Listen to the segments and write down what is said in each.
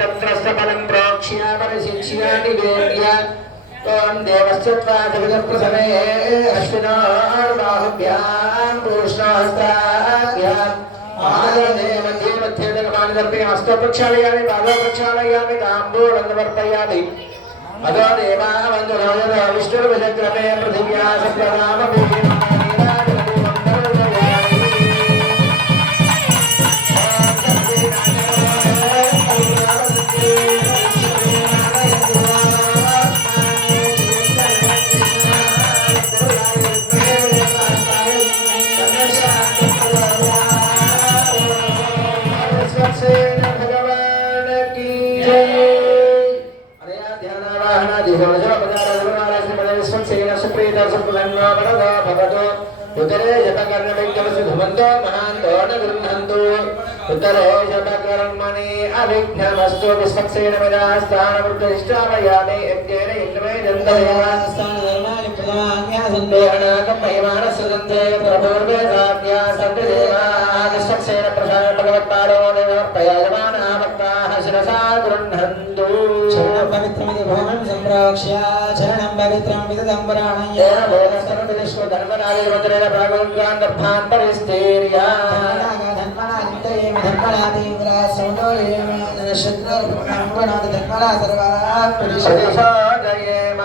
तत्रस्थफलं प्रोक्ष्य परिशिक्ष्य निवेद्य त्वं देवस्यत्वादिविदप्रसवे अश्विनार्बाहुभ्यां पूष्णहस्ताभ्याम् आदरणे मध्ये मध्ये जगमानि दर्पे हस्तो प्रक्षालयामि पादौ प्रक्षालयामि ताम्बूलं समर्पयामि अतो देवाः वन्दनाय विष्णुर्विषक्रमे पृथिव्या सप्तनामभिः उत्तरे जपकर्णविघ्नमसि धुमन्तो महान्तो न गृह्णन्तु उत्तरे जपकर्मणि अविघ्नमस्तु विश्वक्सेन मयास्थानवृद्धिष्ठामयामि यज्ञेन इन्द्रमे दन्तमयास्थानधर्माणि प्रथमान्या सन्देहनाकं महिमानस्सदन्ते प्रपूर्वे साध्या सन्देवाः विश्वक्सेन प्रसाद भगवत्पादो प्रयाजमाना भक्ताः शिरसा गृह्णन्तु शरणं पवित्रमिति भुवनं सम्प्रोक्ष्य शरणं पवित्रं विदधं पुराणं येन भोगस्तनविश्व धर्मनादिवतरेण प्रागुर्गान्धर्भान् परिस्तेर्या धर्मना तीव्रा समतोयेम नशत्रर्भुणां धर्मना सर्वाः परिशोदयेम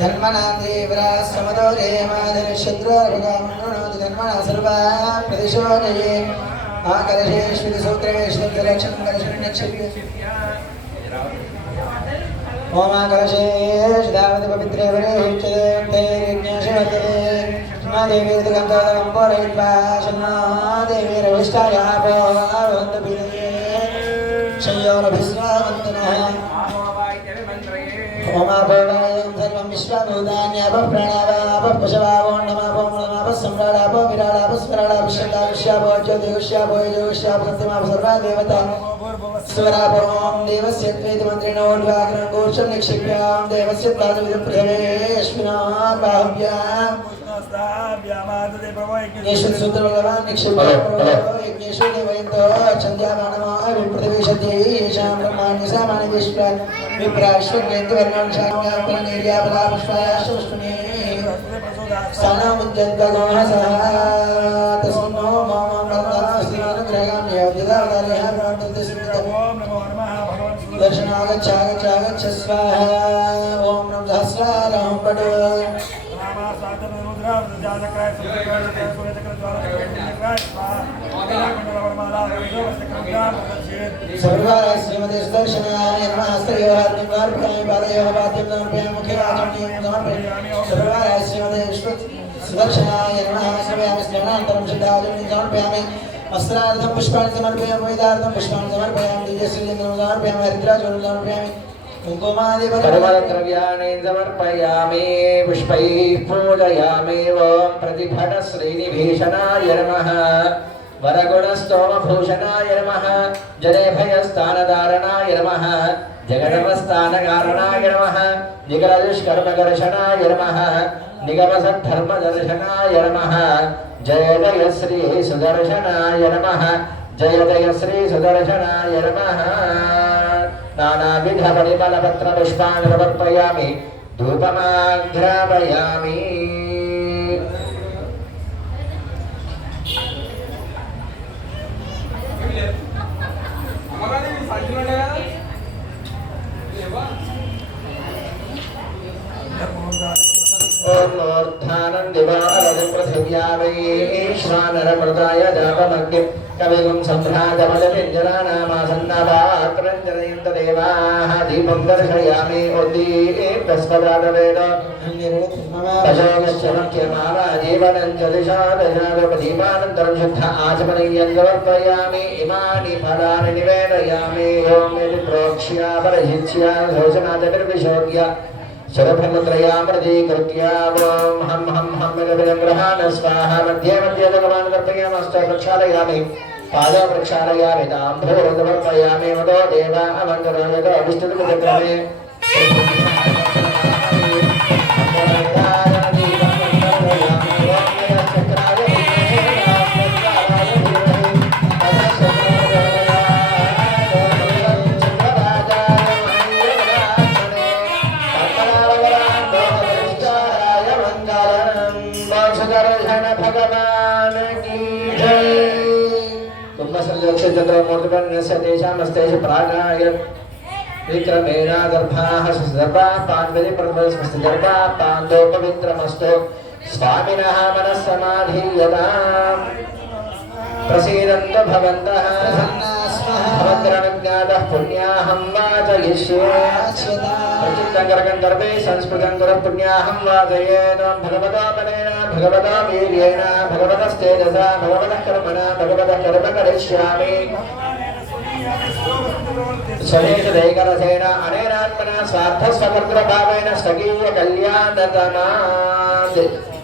धर्मना तीव्रा समतोयेम नशत्रर्भुणां धर्मना सर्वाः परिशोदयेम आकर्षेष्विति सूत्रेष्वितिलक्षणं कर्षणक्षिप्य ओमाकर्षेष् दावति पवित्रे वरेच्यते यज्ञाशवर्तते देवीर्गन्धोदकं पूरयित्वा शन्नो देवीरविष्टायापो भवन्तुभिर्ये संयोरभिस्रावन्तनः ओमाभोगायं सर्वं विश्वभूतान्यापप्रणवापपशवावो नमापो नमापस्सम्राडापो विराडापस्मराडापश्रदाविष्यापो ज्योतिषिष्यापो यजुष्यापसत्यमाप सर्वा देवता स्वरापो ॐ देवस्य त्वेति मन्त्रेण ओढ्वाग्रं गोर्षं निक्षिप्यां देवस्य प्रातिविदं पृथिवेश्विनां बाहुभ्यां यज्ञेषु सूत्रबलवान् निक्षिप्यज्ञेषु देवयन्तो छन्द्यामानमो विपृथिवीषद्यै येषां ब्रह्माण्य सामान्य विश्व विप्राश्वज्ञन्ति वर्णान् शान्यापलनिर्यापलापुष्पायाश्वष्टुने स्थानमुद्यन्तगोहसः तस्मिन्नो मामनुग्रहां योगिदावतारयः प्रार्थन्ते स्मृतम् दर्शनागच्छ स्वाहा ॐ नमः सहस्रारं पठो सर्वकार्य श्रीमते सुदर्शनाय नमः हस्तयोः समर्पयामि पादयोः पाद्यं समर्पयामि मुखे आचमनीयं समर्पयामि सर्वकार्य श्रीमते सुदर्शनाय नमः समर्पयामि स्नानानन्तरं सिद्धाचमनीयं समर्पयामि वस्त्रार्थं पुष्पाणि समर्पयामि वेदार्थं पुष्पाणि समर्पयामि दिव्यश्रीलिङ्गं समर्पयामि हरिद्राचूर्णं समर्पयामि कुङ्कुमादिद्रव्याणि समर्पयामि पुष्पैः पूजयामि ॐ प्रतिभटश्रीनिभीषणाय नमः वरगुणस्तोमभूषणाय नमः जनेभयस्थानधारणाय नमः जगदवस्थानकारणाय नमः निगलदुष्कर्मकर्षणाय नमः निगमसद्धर्मदर्शनाय नमः जय जय श्री सुदर्शनाय नमः जय जय श्री सुदर्शनाय नमः नानाविध परिमलपत्र पुष्पाणि समर्पयामि धूपमाघ्रापयामि ओम मूर्धानं दिवारं पृथिव्यावैश्वानरमृताय जापमग्निं कविगुं सम्भ्राजमलपिञ्जरानामासन्नवाक्रञ्जनयन्त देवाः दीपं दर्शयामि उद्दीप्तस्पदादवेद पशोगश्चमख्यमावाजीवनं च दिशादशागपदीपानन्तरं शुद्ध आचमनीयं समर्पयामि इमानि फलानि निवेदयामि ओम यदि प्रोक्ष्या परहित्या घोषणाचतुर्विशोक्य शरफलत्रयामृतीकृत्य ओम हम ग्रहाण स्वाहा मध्ये मध्ये भगवान् कर्पयामश्च प्रक्षालयामि पादौ प्रक्षालयामि ताम्भूर्धवर्पयामि मदो देवा अवन्तरयतो अभिष्टुतमुद्रमे विक्रमेण गर्भाः सर्वाः पाण्डवे प्रथमस्मस्ति गर्भाः पाण्डो पवित्रमस्तु स्वामिनः मनस्समाधीयताम् प्रसीदन्तु भवन्तः भवन्तरनुज्ञातः पुण्याहं वाचयिष्ये प्रचित्तङ्करगन्धर्वे संस्कृतं गुरुः पुण्याहं वाचयेत् भगवतो बलेन भगवतो वीर्येण भगवतस्तेजसा भगवतः कर्मणा भगवतः कर्म करिष्यामि स्वदेशदैकरसेन अनेनात्मना स्वार्थस्वकर्तृभावेन स्वकीय कल्याणतमात्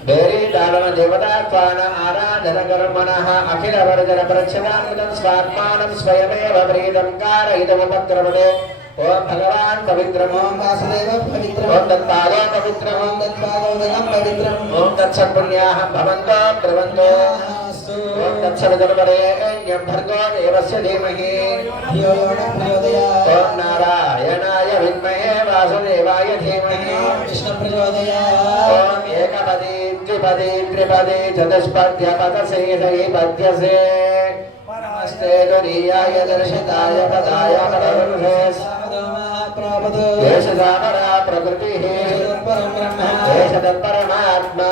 बेरीदालन देवतात्वान आराधन कर्मणः अखिल वर्जन प्रच्छदान्वितं स्वात्मानं स्वयमेव प्रीतं कारयितमुपक्रमणे ओम भगवान् पवित्रम् ओम वासुदेव पवित्रम् ओम तत्पादो पवित्रम् ओम तत्पादोदकं पवित्रम् ओम तत्सत्पुण्याः भवन्तो ब्रवन्तो ओम तत्सवितुर्वरेण्यं भर्गो देवस्य धीमहि धियो यो न प्रचोदयात् ओम नारायणाय विद्महे वासुदेवाय धीमहि कृष्ण प्रचोदयात् ओम एकपदी द्विपदी त्रिपदी चतुष्पद्य पदसेदयपद्यसे नमस्ते दुरीयाय दर्शिताय पदाय परमृषे देशदापरा प्रकृतिः देशदत्परमात्मा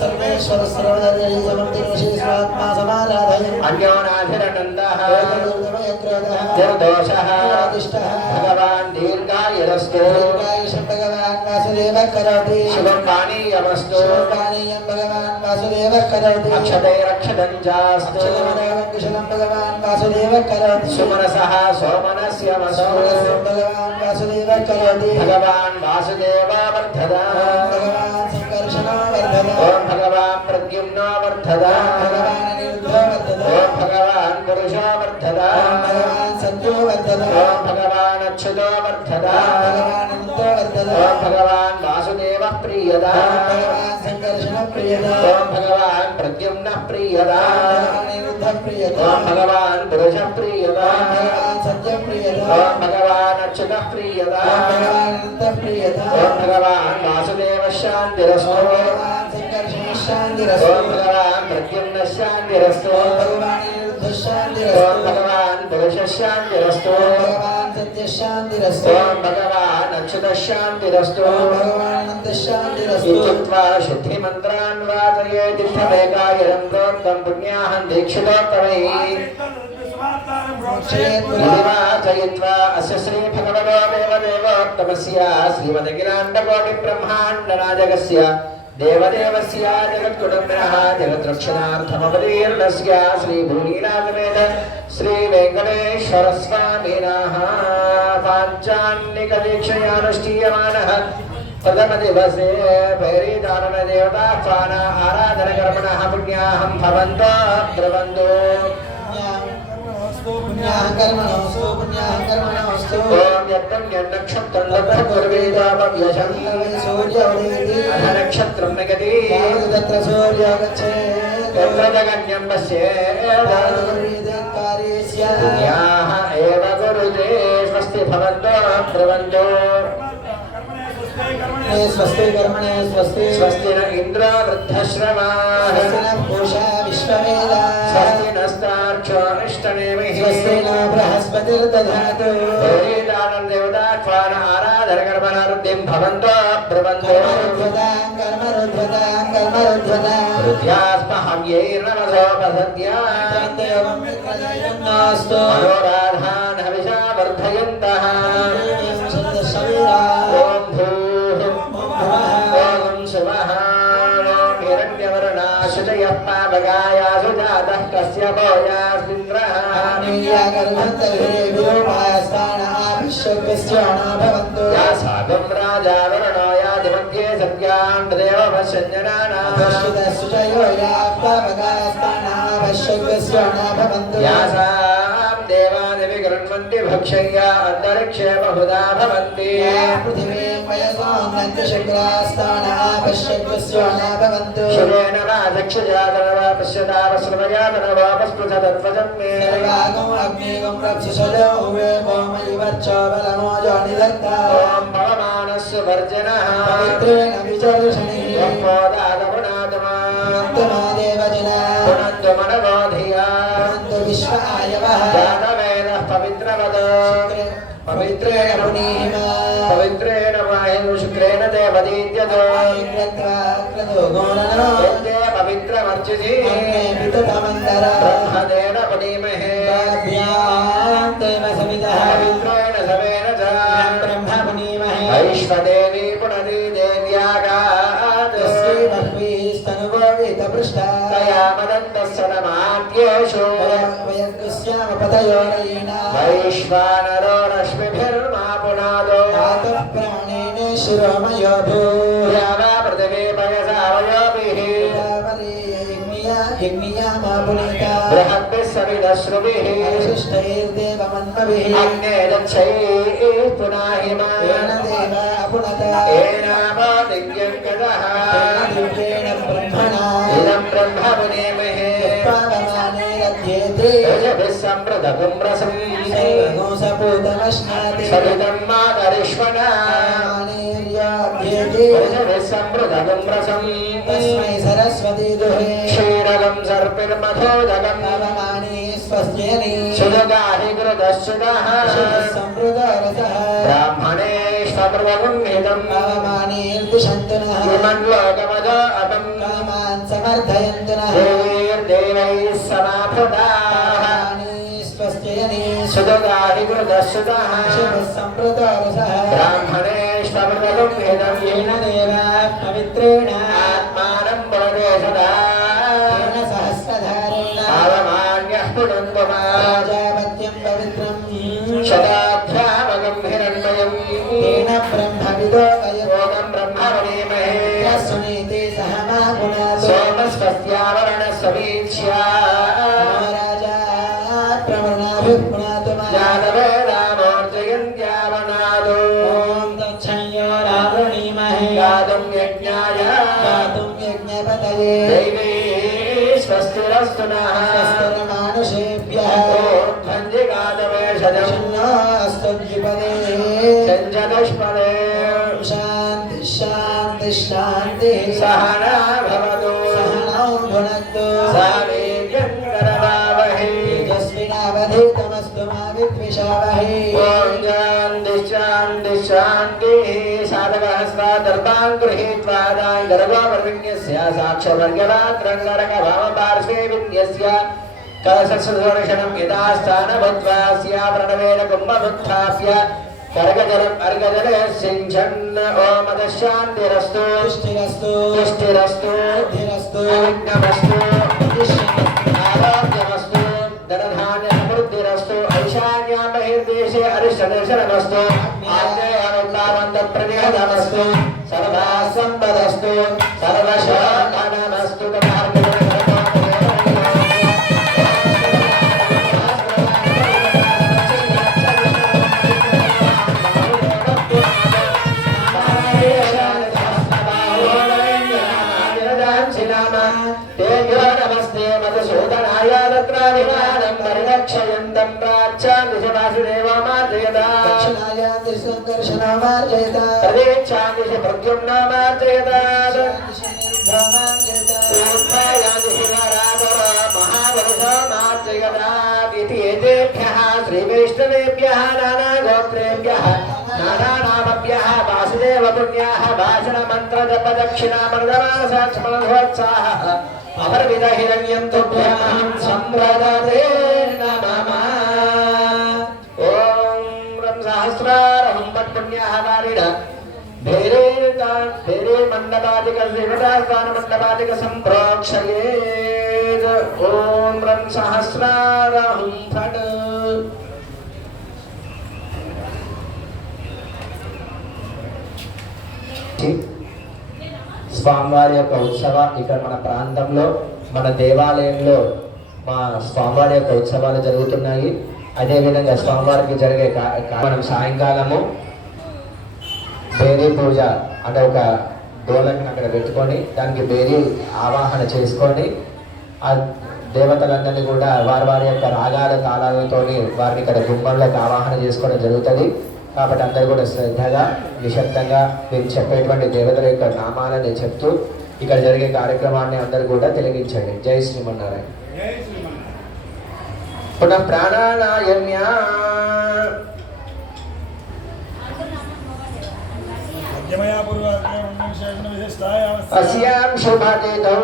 सर्वेश्वर सर्वधर्मसमर्थितश्रीस्वात्मा समाराधयन् अन्यो नाधिरनन्दः निर्दोषः भगवान् दीर्घायुरस्तु भगवान् वासुदेवः करोति शुभं पानीयमस्तु पानीयं भगवान् वासुदेवः करोति अक्षते रक्षतं चास्तु कुशलं भगवान् वासुदेवः करोति सुमनसः सोमनस्यमस्तु भगवान् वासुदेवः करोति भगवान् वासुदेवः वर्धदा भगवान् संकर्षणो वर्धदा ओम भगवान् प्रद्युम्नो वर्धदा भगवान् अनिरुद्धो वर्धदा ओम भगवान् पुरुषो वर्धदा भगवान् सत्यो वर्धदा ओम भगवान् अच्युतो वर्धदा भगवान् अनन्तो वर्धदा ओम भगवान् वासुदेवः प्रियदा भगवान् संकर्षणः प्रियदा ओम भगवान् प्रद्युम्नः प्रियदा भगवान् अनिरुद्धः प्रियदा ओम भगवान् पुरुषः प्रियदा भगवान् सत्यः प्रियदा ओम भगवान् अच्युतः प्रियदा भगवान् अनन्तः प्रियदा ओम भगवान् वासुदेवः शान्तिरस्तु भगवान् संकर्षणः शान्तिरस्तु ओम भगवान् प्रद्युम्नः शान्तिरस्तु भगवान् अनिरुद्धः शान्तिरस्तु ओम भगवान् पुरुषः शान्तिरस्तु भगवान् सत्यः शान्तिरस्तु ओम भगवान् अच्युतः शान्तिरस्तु भगवान् अनन्तः शान्तिरस्तु इत्युक्त्वा शुद्धिमन्त्रान् वाचयेत् तिष्ठमेकायनं प्रोक्तं पुण्याहं दीक्षितोत्तमैः वाचयित्वा अस्य श्री भगवतो देवदेवोत्तमस्य श्रीमदखिलाण्डकोटिब्रह्माण्डनायकस्य देवदेवस्य जगत्कुटुम्बिनः जगद्रक्षणार्थमवतीर्णस्य श्रीभूनीनाथमेध श्रीवेङ्कटेश्वरस्वामिनः पाञ्चान्निकदीक्षयानुष्ठीयमानः प्रथमदिवसे भैरीदानदेवताह्वान आराधनकर्मणः पुण्याहं भवन्तो ब्रवन्तो पुण्याहं कर्मणोऽस्तु ओम यत्तं यन्नक्षत्रं लब्धपूर्वेदावव्यशं सूर्योदयति अधनक्षत्रं नगति तत्र सूर्यो गच्छेत् तत्र जगन्यं पश्येत् पुण्याः एव गुरुते स्वस्ति भवन्तो ब्रवन्तो स्वस्ति कर्मणे स्वस्ति स्वस्ति न इन्द्र वृद्धश्रवाः स्वस्ति न पूषा विश्ववेदाः स्वस्ति नस्तार्क्ष्यो अरिष्टनेमिः स्वस्ति न बृहस्पतिर्दधातु देवताह्वान आराधनकर्मणारुद्धिं भवन्तो ब्रवन्तो कर्मरुद्ध्वतां रुद्ध्यास्महव्यैर्नमसोपसद्यास्तु मनोराधान् हविषा वर्धयन्तः ओम भूः ओम शिवः ओम हिरण्यवर्णाशुचयः भगायासु जातः कश्यपो यास्मिन्द्रः यासागं राजा वरुणो यादिमध्ये सत्यां देव यासां देवादिवि गृह्णन्ति भक्षय्या अन्तरिक्षे बहुधा भवन्ति शिवेन वा दक्षजातनवा पश्यतावश्रमयातनवा पस्पृशतत्वजं मे ॐ भवमानस्य वर्जनः पवित्रेण वायुः शुक्रेण देवदीत्यतो पवित्रमर्चिषि ब्रह्मदेन पुनीमहे पवित्रेण सवेन च ऐश्वदेवी पुनरी देव्यागात् तया मदन्तस्य नमाद्येषु वैश्वानरो रश्मिभिर्मा पुनादो शिरोमयो भूयावा पृथिवी पयसा वयोभिः बृहद्भिः सविदश्रुभिः अग्ने दक्षैः पुनाहिमा एनामो दिव्यं गतः इदं ब्रह्म मुनेमहे यजभिः सम्पृतगुं रसं सविदं मातरिष्वना यजभिः सम्पृतगुं रसं तस्मै सरस्वती दुहे क्षीरगं सर्पिर्मधोदगं सुदगाहि कृतश्चिदः ब्राह्मणेष्वमृतगुंहितं विमन्लोकमजो अतं देवैर्देवैः समाभृताः सुदगाहि कृतश्चिदः ब्राह्मणेष्वमृतगुंहितं येन देवा पवित्रेण आत्मानं वदते सदा राजापत्यं पवित्रं शताध्यामगं हिरण्मयं तेन ब्रह्मविदो योगं ब्रह्मवनेमहे सुनीते सह मा पुनातो सोमस्वस्यावरणस्ववीक्ष्या राजा प्रवृणाभिपुनातो यादवेदामूर्जयन्त्यावनादो ॐ दक्षिण्यो रावणीमहे गातुं यज्ञाय यज्ञपतये दैवे स्वस्तिरस्तु नः स्वस्तिर्मानुषेभ्यः भञ्जिगातवेषजन्नास्तद्विपदे चञ्चदुष्पदे शान्ति शान्ति शान्तिः सहना भवतु सहनौ भुनक्तु सा वीर्यं करवावहै तेजस्विनावधीतमस्तु मा विद्विषावहै ॐ शान्ति शान्ति शान्तिः साधकहस्तादर्भान् गृहीत्वा गर्भोपविन्यस्य साक्षवर्गवात्रङ्गरकभामपार्श्वे विन्यस्य कलशसुदर्शनं यदा स्थानभूत्वा स्या प्रणवेन कुम्भमुत्थाप्य कर्गजलम् अर्गजले सिञ्चन् ॐ शान्तिरस्तु तुष्टिरस्तु तुष्टिरस्तु बुद्धिरस्तु अविघ्नमस्तु आरोग्यमस्तु धनधान्यसमृद्धिरस्तु ऐशान्यां बहिर्देशे अरिष्टदर्शनमस्तु आग्नेयावन्तावन्तप्रनिहतमस्तु सर्वाः सम्पदस्तु सर्वशोधनमस्तु नमस्ते मधुसूदनाय रत्नाभिमानं परिरक्षयन्तं प्राच्यान्ति च वासुदेवमार्जयता दक्षिणाय दिशङ्कर्षणमार्जयता तदेच्छान्ति च प्रद्युम्नमार्जयता ऊर्ध्वयान्ति शिवराधर महावरुषमार्जयता इति एतेभ्यः श्रीवैष्णवेभ्यः नानागोत्रेभ्यः नानानामभ्यः वासुदेवपुण्याः भाषणमन्त्रजपदक्षिणामर्दमानसाक्ष्मणोत्साहः अमरविदहिरण्यं तुभ्यमहं सम्प्रदते नमः ॐ रं सहस्रारहं मत्पुण्याः वारिण भेरे मण्डपादिक देवतास्थानमण्डपादिक सम्प्रोक्षये ఓం రం సహస్రారహం ఫట్. స్వామివారి యొక్క ఉత్సవ ఇక్కడ మన ప్రాంతంలో మన దేవాలయంలో మా స్వామివారి యొక్క ఉత్సవాలు జరుగుతున్నాయి. అదేవిధంగా స్వామివారికి జరిగే మనం సాయంకాలము బేరీ పూజ అంటే ఒక డోలను అక్కడ పెట్టుకొని దానికి బేరీ ఆవాహన చేసుకొని ఆ దేవతలందరినీ కూడా వారి వారి యొక్క రాగాల తాళాలతోని వారిని ఇక్కడ గుమ్మంలోకి ఆవాహన చేసుకోవడం జరుగుతుంది. కాబట్టి అందరూ కూడా శ్రద్ధగా నిశ్శబ్దంగా మీరు చెప్పేటువంటి దేవతల యొక్క నామాలని చెప్తూ ఇక్కడ జరిగే కార్యక్రమాన్ని అందరూ కూడా తిలకించండి. జై శ్రీమన్నారాయణ. పునః ప్రాణాయామ్య अस्यां शोभातीतौ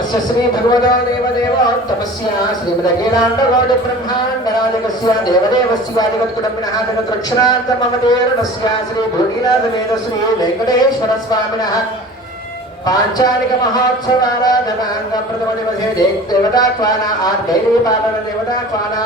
अस्य श्री भगवतो देवदेवो तपस्या श्रीमदखिलाण्डकोटि ब्रह्माण्डराजकस्य देवदेवस्यादिगत्कुटुम्बिनः जगद्रक्षणान्तमवतीर्णस्य श्री भूनीनाथमेध श्री वेङ्कटेश्वर स्वामिनः पाञ्चालिक महोत्सवाराधनाङ्ग प्रथम दिवसे देवतात्वाना आर्दैवी पालन देवतात्वाना